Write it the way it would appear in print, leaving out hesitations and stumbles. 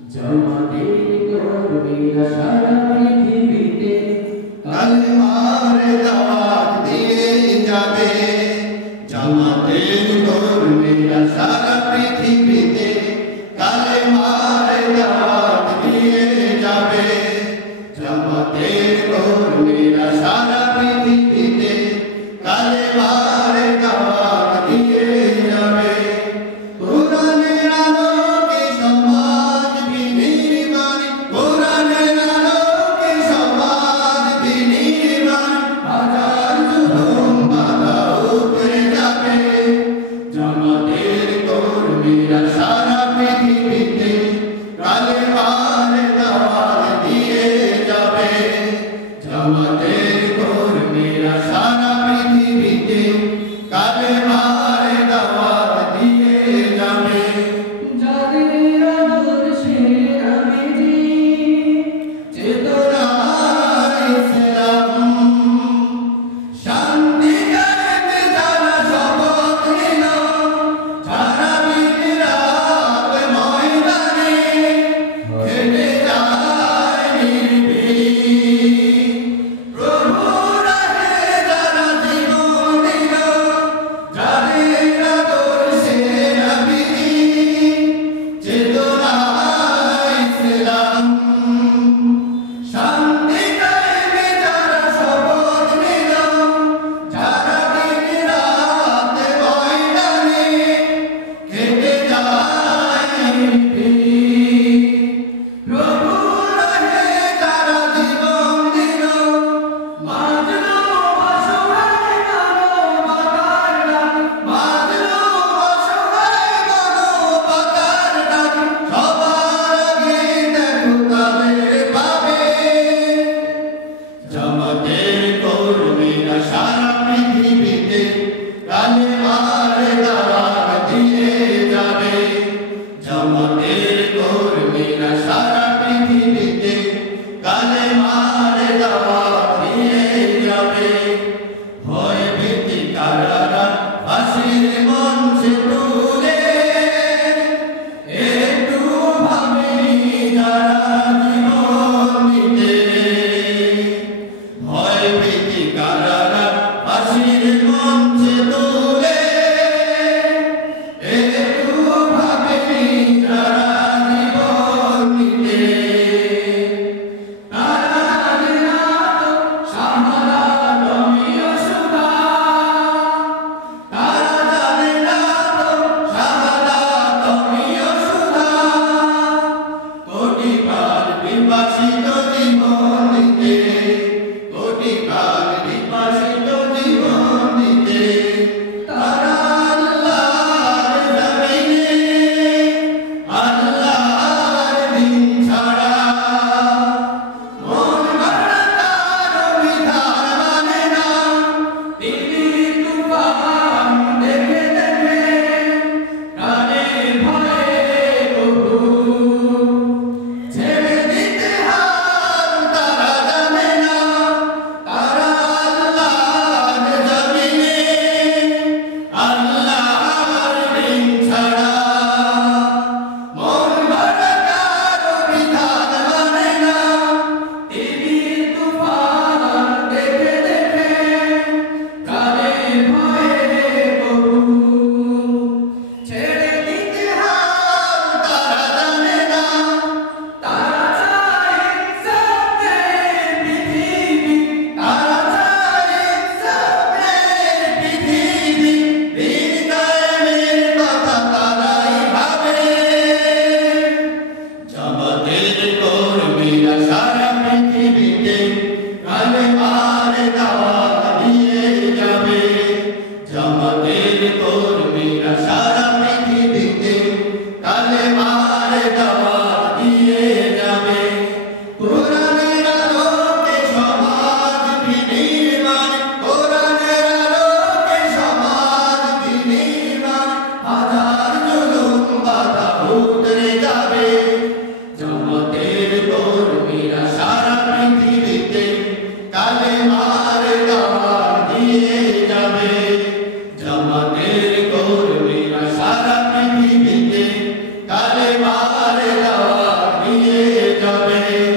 জামাতের কর্মীরা সারা পৃথিবীতে কালেমার দাওয়াত দিয়ে যাবে। জামাতের কর্মীরা সারা পৃথিবীতে কালেমার দাওয়াত দিয়ে যাবে। জামাতের কর্মীরা সারা পৃথিবীতে কালেমার দাওয়াত দিয়ে যাবে। কোরআনের আলোকে সমাজ বিনির্মাণ, কোরআনের আলোকে সমাজ বিনির্মাণ, হাজার জুলুম বাধা উপরে যাবে। জামাতের কর্মীরা সারা পৃথিবীতে কালেমার দাওয়াত দিয়ে যাবে। জামাতের কর্মীরা সারা পৃথিবীতে কালেমার দাওয়াত দিয়ে যাবে। যাদের আদর্শে নবীজি চেতনা ইসলাম, শান্তি কায়েমে যারা শপথ নিল, যারা দিন রাত ময়দানে খেটে যায় নির্ভীক, প্রভুর রাহে যারা জীবন দিল, যাদের আদর্শে নবীজি চেতনা ইসলাম, শান্তি কায়েমে যারা শপথ নিল, যারা দিন রাত ময়দানে খেটে যায় নির্ভীক, প্রভুর রাহে যারা জীবন দিল, মাজলুম অসহায় মানবতার ডাক, মাজলুম অসহায় মানবতার ডাক, সবার আগে দেখো তাদের পাবে। জামাতের কর্মীরা সারা পৃথিবীতে কালেমার দাওয়াত দিয়ে যাবে। জামাতের কর্মীরা সারা পৃথিবীতে কালেমার দাওয়াত দিয়ে যাবে। ভয় ভীতি কারারা ফাঁসির মঞ্চে তুলে, একটু ভাবেনি যারা জীবন দিতে। ভয় ভীতি কারারা ফাঁসির মঞ্চে তুলে, একটু ভাবেনি যারা জীবন দিতে। হারিয়ে যাবে।